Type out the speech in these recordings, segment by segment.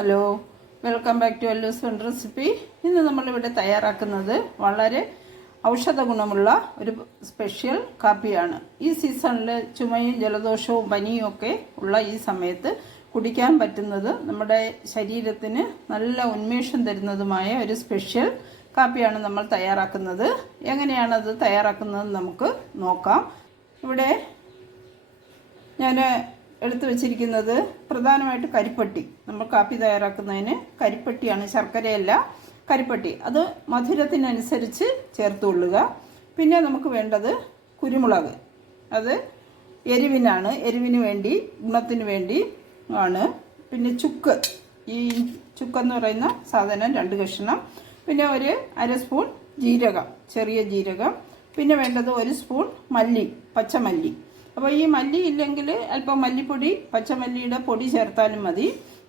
Hello welcome back to അല്ലൂസ് one recipe. ഇന്ന് നമ്മളിവിടെ തയ്യാറാക്കുന്നത് വളരെ ഔഷധ ഗുണമുള്ള ഒരു സ്പെഷ്യൽ കാപ്പിയാണ്. ഈ സീസണിൽ ചുമയും ജലദോഷവും പനിയും ഒക്കെ ഉള്ള ഈ സമയത്ത് കുടിക്കാൻ പറ്റുന്നത് നമ്മുടെ ശരീരത്തിന് നല്ല ഉന്മേഷം തരുന്നതുമായ ഒരു സ്പെഷ്യൽ കാപ്പിയാണ് നമ്മൾ തയ്യാറാക്കുന്നത്. എങ്ങനെയാണത് തയ്യാറാക്കുന്നത് നമുക്ക് നോക്കാം. ഇവിടെ ഞാൻ എടുത്തു വെച്ചിരിക്കുന്നത് പ്രധാനമായിട്ട് കരിപ്പട്ടി. നമ്മൾ കാപ്പി തയ്യാറാക്കുന്നതിന് കരിപ്പട്ടിയാണ് ശർക്കരയല്ല കരിപ്പട്ടി. അത് മധുരത്തിനനുസരിച്ച് ചേർത്തുകൊള്ളുക. പിന്നെ നമുക്ക് വേണ്ടത് കുരുമുളക്. അത് എരിവിനാണ്. എരിവിന് വേണ്ടി ഗുണത്തിന് വേണ്ടി ആണ്. പിന്നെ ചുക്ക്. ഈ ചുക്കെന്ന് പറയുന്ന സാധനം രണ്ട് കഷ്ണം. പിന്നെ ഒരു അര സ്പൂൺ ജീരകം ചെറിയ ജീരകം. പിന്നെ വേണ്ടത് ഒരു സ്പൂൺ മല്ലി പച്ചമല്ലി. അപ്പോൾ ഈ മല്ലി ഇല്ലെങ്കിൽ അല്പം മല്ലിപ്പൊടി പച്ചമല്ലിയുടെ പൊടി ചേർത്താലും മതി.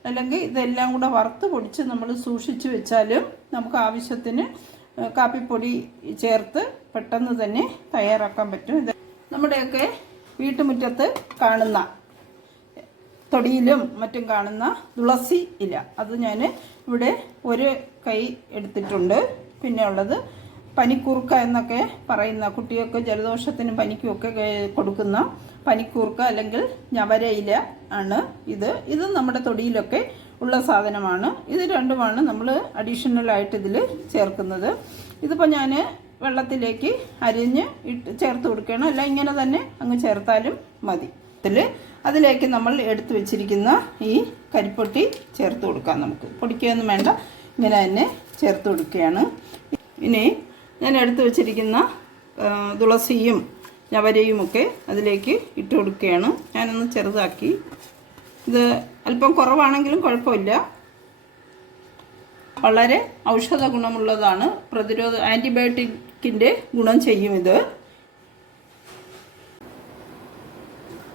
അല്ലെങ്കിൽ ഇതെല്ലാം കൂടെ വറുത്ത് പൊടിച്ച് നമ്മൾ സൂക്ഷിച്ച് വെച്ചാലും നമുക്ക് ആവശ്യത്തിന് കാപ്പിപ്പൊടി ചേർത്ത് പെട്ടെന്ന് തന്നെ തയ്യാറാക്കാൻ പറ്റും. ഇത് നമ്മുടെയൊക്കെ വീട്ടുമുറ്റത്ത് കാണുന്ന തൊടിയിലും മറ്റും കാണുന്ന തുളസി ഇല. അത് ഞാൻ ഇവിടെ ഒരു കൈ എടുത്തിട്ടുണ്ട്. പിന്നെ ഉള്ളത് പനിക്കൂർക്ക എന്നൊക്കെ പറയുന്ന കുട്ടികൾക്ക് ജലദോഷത്തിന് പനിക്കുമൊക്കെ കൊടുക്കുന്ന പനിക്കൂർക്ക അല്ലെങ്കിൽ ഞവരയില ആണ് ഇത്. ഇത് നമ്മുടെ തൊടിയിലൊക്കെ ഉള്ള സാധനമാണ്. ഇത് രണ്ടുമാണ് നമ്മൾ അഡീഷണൽ ആയിട്ട് ഇതിൽ ചേർക്കുന്നത്. ഇതിപ്പോൾ ഞാൻ വെള്ളത്തിലേക്ക് അരിഞ്ഞ് ഇട്ട് ചേർത്ത് കൊടുക്കുകയാണ്. അല്ല ഇങ്ങനെ തന്നെ അങ്ങ് ചേർത്താലും മതി. ഇതിൽ അതിലേക്ക് നമ്മൾ എടുത്തു വെച്ചിരിക്കുന്ന ഈ കരിപ്പൊട്ടി ചേർത്ത് കൊടുക്കാം നമുക്ക്. പൊടിക്കുകയൊന്നും വേണ്ട. ഇങ്ങനെ തന്നെ ചേർത്ത് കൊടുക്കുകയാണ്. ഇനി ഞാൻ എടുത്തു വച്ചിരിക്കുന്ന തുളസിയും ഞവരയും ഒക്കെ അതിലേക്ക് ഇട്ട് കൊടുക്കുകയാണ്. ഞാനൊന്ന് ചെറുതാക്കി. ഇത് അല്പം കുറവാണെങ്കിലും കുഴപ്പമില്ല. വളരെ ഔഷധ ഗുണമുള്ളതാണ്. പ്രതിരോധ ആന്റിബയോട്ടിക്കിന്റെ ഗുണം ചെയ്യും ഇത്.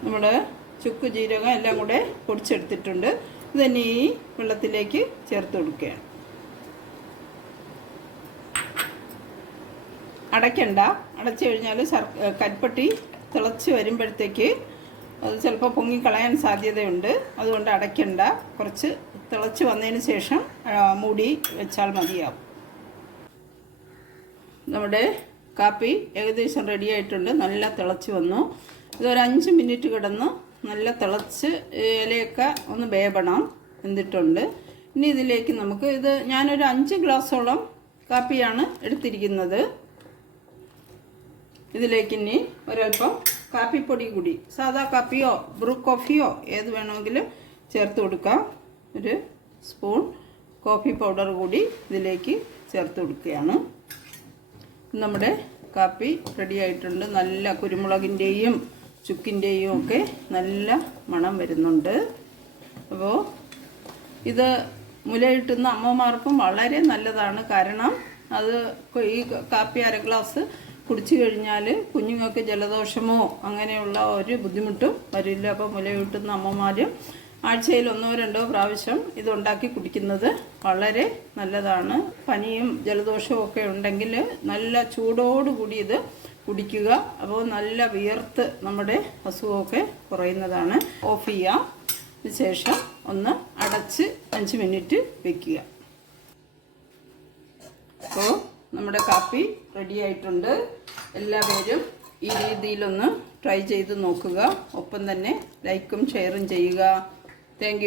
നമ്മുടെ ചുക്ക് ജീരകം എല്ലാം കൂടെ പൊടിച്ചെടുത്തിട്ടുണ്ട്. ഇത് തന്നെ ഈ വെള്ളത്തിലേക്ക് ചേർത്ത് കൊടുക്കുകയാണ്. അടയ്ക്കണ്ട. അടച്ചു കഴിഞ്ഞാൽ കരിപ്പട്ടി തിളച്ച് വരുമ്പോഴത്തേക്ക് അത് ചിലപ്പോൾ പൊങ്ങിക്കളയാൻ സാധ്യതയുണ്ട്. അതുകൊണ്ട് അടയ്ക്കണ്ട. കുറച്ച് തിളച്ച് വന്നതിന് ശേഷം മൂടി വെച്ചാൽ മതിയാവും. നമ്മുടെ കാപ്പി ഏകദേശം റെഡി ആയിട്ടുണ്ട്. നല്ല തിളച്ച് വന്നു. ഇതൊരു അഞ്ച് മിനിറ്റ് കിടന്ന് നല്ല തിളച്ച് ഇലയൊക്കെ ഒന്ന് വേവണം എന്നിട്ടുണ്ട്. ഇനി ഇതിലേക്ക് നമുക്ക് ഇത് ഞാനൊരു അഞ്ച് ഗ്ലാസ്സോളം കാപ്പിയാണ് എടുത്തിരിക്കുന്നത്. ഇതിലേക്ക് ഇനി ഒരൽപ്പം കാപ്പിപ്പൊടി കൂടി. സാധാ കാപ്പിയോ ബ്രൂ കോഫിയോ ഏത് വേണമെങ്കിലും ചേർത്ത് കൊടുക്കാം. ഒരു സ്പൂൺ കോഫി പൗഡർ കൂടി ഇതിലേക്ക് ചേർത്ത് കൊടുക്കുകയാണ്. നമ്മുടെ കാപ്പി റെഡി ആയിട്ടുണ്ട്. നല്ല കുരുമുളകിന്റെയും ചുക്കിന്റെയും ഒക്കെ നല്ല മണം വരുന്നുണ്ട്. അപ്പോൾ ഇത് മുലയിട്ടുന്ന അമ്മമാർക്കും വളരെ നല്ലതാണ്. കാരണം അത് ഈ കാപ്പി അര ഗ്ലാസ് കുടിച്ചു കഴിഞ്ഞാൽ കുഞ്ഞുങ്ങൾക്ക് ജലദോഷമോ അങ്ങനെയുള്ള ഒരു ബുദ്ധിമുട്ടും വരില്ല. അപ്പോൾ മുലയൂട്ടുന്ന അമ്മമാരും ആഴ്ചയിൽ ഒന്നോ രണ്ടോ പ്രാവശ്യം ഇതുണ്ടാക്കി കുടിക്കുന്നത് വളരെ നല്ലതാണ്. പനിയും ജലദോഷവും ഒക്കെ ഉണ്ടെങ്കിൽ നല്ല ചൂടോടുകൂടി ഇത് കുടിക്കുക. അപ്പോൾ നല്ല വിയർത്ത് നമ്മുടെ അസുഖമൊക്കെ കുറയുന്നതാണ്. ഓഫ് ചെയ്യുക ശേഷം ഒന്ന് അടച്ച് അഞ്ച് മിനിറ്റ് വെക്കുക. നമ്മുടെ കാപ്പി റെഡി ആയിട്ടുണ്ട്. എല്ലാവരും ഈ രീതിയിലൊന്ന് ട്രൈ ചെയ്ത് നോക്കുക. ഒപ്പം തന്നെ ലൈക്കും ഷെയറും ചെയ്യുക. താങ്ക്